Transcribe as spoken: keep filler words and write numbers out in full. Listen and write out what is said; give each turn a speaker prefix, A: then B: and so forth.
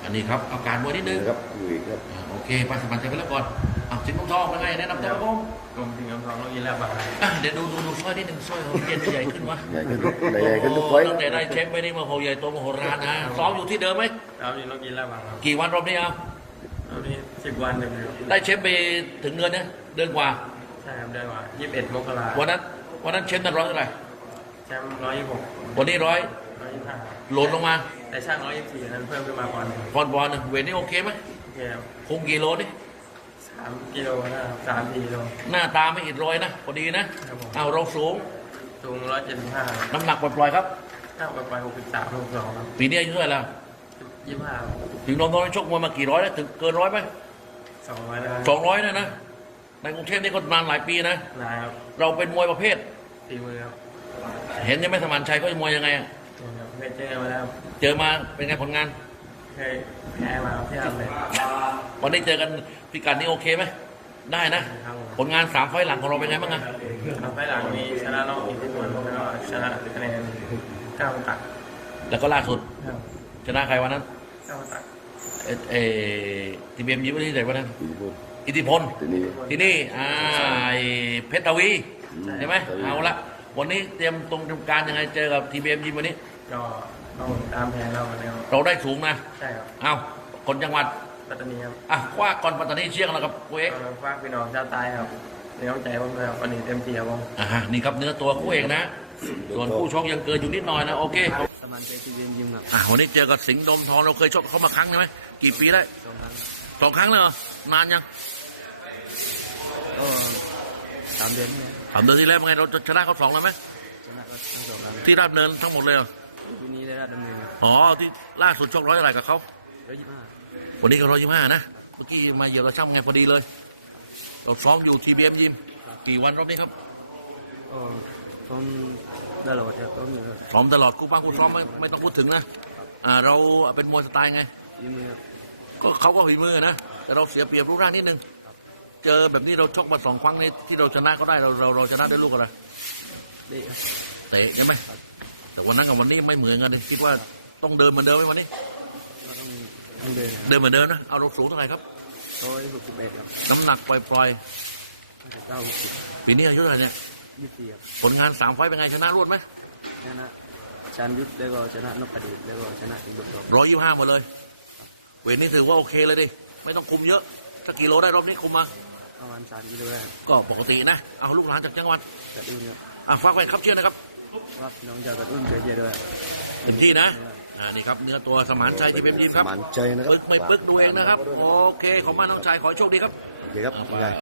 A: อันนี้ครับอาการมวยนิดนึง
B: ครับอยู่อีกครับ
A: อ่าโอเคไปสมัครใจไปแล้วก่อนอ้าวสิงห์ทองเป็นไงแนะนำตัวครับผม
C: กรมสิงห์ทองต้องยินแล้วบ้าง
A: อ่ะเดี๋ยวดูดูดูสร้อยนิดนึงสร้อยเขาเย็นใหญ่ขึ้นวะ
B: ใหญ่ขึ้นใหญ่ขึ้นทุกไฟ
A: ตั้งแต่ได้เช็คไม่ได้มาโหใหญ่โตมโหฬารนะซ้อมอยู่ที่เดิมไหม
C: แล้วนี่ต้องยินแล้วบ้างครับ
A: กี่วันรอบนี้เอา
C: แล้วนี่สิบวันเดียวครับ
A: ได้เช็คไปถึงเดือนนะเดือนกว่า
C: ใช่ครับเดือนว่ายี่สิบเอ็ดมกรา
A: วันนั้นวันนั้นเช็คนั้นร้อยเท่าไหร่
C: แชมป์ร้อยยี่สิบหก
A: วันนี้ร้อย
C: ร้อยยี่สิบห้า
A: หล่นลงมา
C: แต่ช่างร้อยยี่สิบสี่นั้นเพิ่มขึ้นมาก่อนหนึ่ง
A: บอลบอลหนึ่งเวทนี่โอเคไหม
C: โอเคครับ
A: คงกี่โลนี่
C: สามกิโลนะครับสามสี่กิโล
A: หน้าตาไม่อิดโรยนะพอดีนะครับ
C: ผม
A: เอาเราสูง
C: สูงร้อยเจ็ดสิบห้า
A: น้ำหนักปล่อยๆครับ
C: ข้าวไปหกสิบสามหกสองครับ
A: ปีนี้อายุเท่าไหร่แล้ว
C: ยี่สิบห้า
A: ถึงนนท์ชกมวยมากี่ร้อยแล้วถึงเกินร้อยไหม
C: สองร้อยนะครับ
A: สองร้อยนะนะในกรุงเทพนี่ก็นานหลายปีนะ
C: นายครับ
A: เราเป็นมวยประเภท
C: ตีมือครับ
A: เห็นยังไม่สมานชัยก็มวยยังไงอะ
C: นี่ครับเคยเจอมาแล้ว
A: เจอมาเป็นไงผลงาน
C: เคยแพ้มาที่ทำเลย
A: วันนี้เจอกันพิกัดนี้โอเคไหมได้นะ
C: ครับผม
A: ผลงานสามไฟล์หลังของเราเป็นไงบ้างอะ
C: ครับภายหลังมีชนะนอกอิทธิพลแล้วก็ชนะคะแนนเก้าตัก
A: แล้วก็ล่าสุด
C: ครับ
A: ชนะใครวันนั้น
C: เก้าตัก
A: เอเอทีบีเอ็มยิ้มที่ไหนวันนั้น
B: อีกคน
A: อิทธิพล
B: ทีนี้
A: ที่นี่อ่าไอ้เพชรทวี
B: อืม
A: ใช่ไหม
B: ทวี
A: เอาละวันนี้เตรียมตรงตรงการยังไงเจอกับทีบีเอ็มยิ้มวันนี้
C: ก็ต้องตามแผนเราเหมือนเดิม
A: เราได้สูงนะ
C: ใช่ครับ
A: เอาคนจังหวัด
C: ปัตตานีครับ
A: อ่ะคว้าก่อนปัตตานีเชียงแล้วครับกูเอก
C: ก็ฝากพี่น้องชาวใต้ครับในน้ำใจผมเลยครับวันนี้เต็มที่ครับผม
A: อ่าฮะนี่ครับเนื้อตัวคู่เอกนะ ส่วนคู่ชกยังเกินอยู่นิดหน่อยนะโอเค
C: สมันใจทีเวียนยิมครับ
A: อ่ะวันนี้เจอกับสิงห์ดมทองเราเคยชกเขามาครั้งใช่ไหมกี่ปีได้
C: สองครั้ง
A: สองครั้งเลยเหรอนานยัง
C: ก็สามเดือนนี้
A: สามเดือนที่แล้วเป็นไงเราจะชนะเขาสองแล้วไหม
C: ชนะก็ทั้งสองครั้ง
A: ที่ราบเนินทั้งหมดเลยเหรอ
C: ปีนี้ได้รับดำเนิน
A: อ๋อที่ล่าสุดชกร้อยเท่าไหร่กับเขา
C: ร้อยยี่สิบห้า
A: วันนี้ก็ร้อยยี่สิบห้านะเมื่อกี้มาเหยียบเราช่ำไงพอดีเลย เราซ้อมอยู่ทีบีเอ็มยิมกี่วันรอบนี้ครับ
C: ก็ผมได้รอดครับผมอยู่ครับ
A: ซ้อมตลอดคู่ปั้งคู่ซ้อมไม่ไม่ต้องพูดถึงนะอ่าเราเป็นมวยสไตล์ไง
C: ยิมมือครับ
A: ก็เขาก็ฝีมือนะแต่เราเสียเปรียบรูปร่างนิดนึงเจอแบบนี้เราชกมาสองครั้งนี้ที่เราชนะเขาได้เราเราเราชนะด้วยลูกอะไร
C: ได้ครับ
A: เตะใช่ไหมแต่วันนั้นกับวันนี้ไม่เหมือนกันเลยคิดว่าต้องเดินเหมือนเดิมไหมวันนี้
C: ก็ต้องต้องเดินครับ
A: เดินเหมือนเดิมนะเอาเราสูงเท่าไหร่ครับ
C: ร้อยหกสิบเอ็ดครับ
A: น้ำหนักปล่อย
C: ห้าสิบเก้าหกสิบ
A: ๆปีนี้อายุเท่าไหร่เนี่ย
C: ยี่สิบสี่ครับ
A: ผลงานสามไฟต์เป็นไงชนะรวดไหม
C: ชนะชานยุทธแล้วก็ชนะนพดีแล้วก็ชนะสิงห์บุรี
A: ร้อยยี่ห้าหมดเลยเวทนี้ถือว่าโอเคเลยดิไม่ต้องคุมเยอะสักกิโลได้รอบนี้คุมมา
C: ประมาณสามกิโลได้
A: ก็ปกตินะเอาลูกหลานจากจังหวัด
C: กระตุ้นครับ
A: อ่ะฝากไว้ครับเชื่อนะครับ
C: ว่าพี่น้องชาวกระตุ้นเจอเยอะด้วย
A: เต็มที่นะอ่านี่ครับเนื้อตัวสมานชัยที่เป็นทีครับ
B: สมานใจนะครับ
A: ปึ๊กไม่ปึ๊กดูเองนะครับโอเคขอบคุณมากน้องชายขอให้โชคดีครับ
B: โอเคครับยังไง